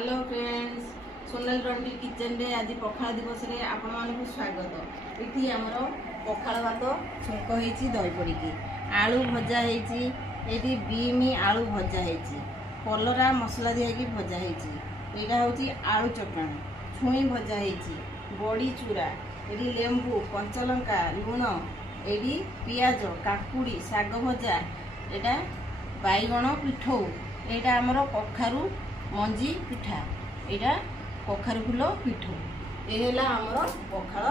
Hello friends, Sonali रंडी kitchen रे आज पखाल दिवस रे आपण मानकु स्वागत। इति हमर पखाल भात छुंक हेची दही पड़िकी आलू भजा हेची, एटी बीमी आलू भजा हेची, कलरा मसला दिया की भजा हेची, एटा होची आलू चटणी, छुई भजा हेची, बड़ी चूरा, एटी लेंबू कंचलंका लुण, एटी पियाज काकुड़ी साग भजा, एटा बैगण पिठौ, एटा हमर कखारू मंजी पिठा, एटा कखारू फुल पिठौ, ये आमर पखाल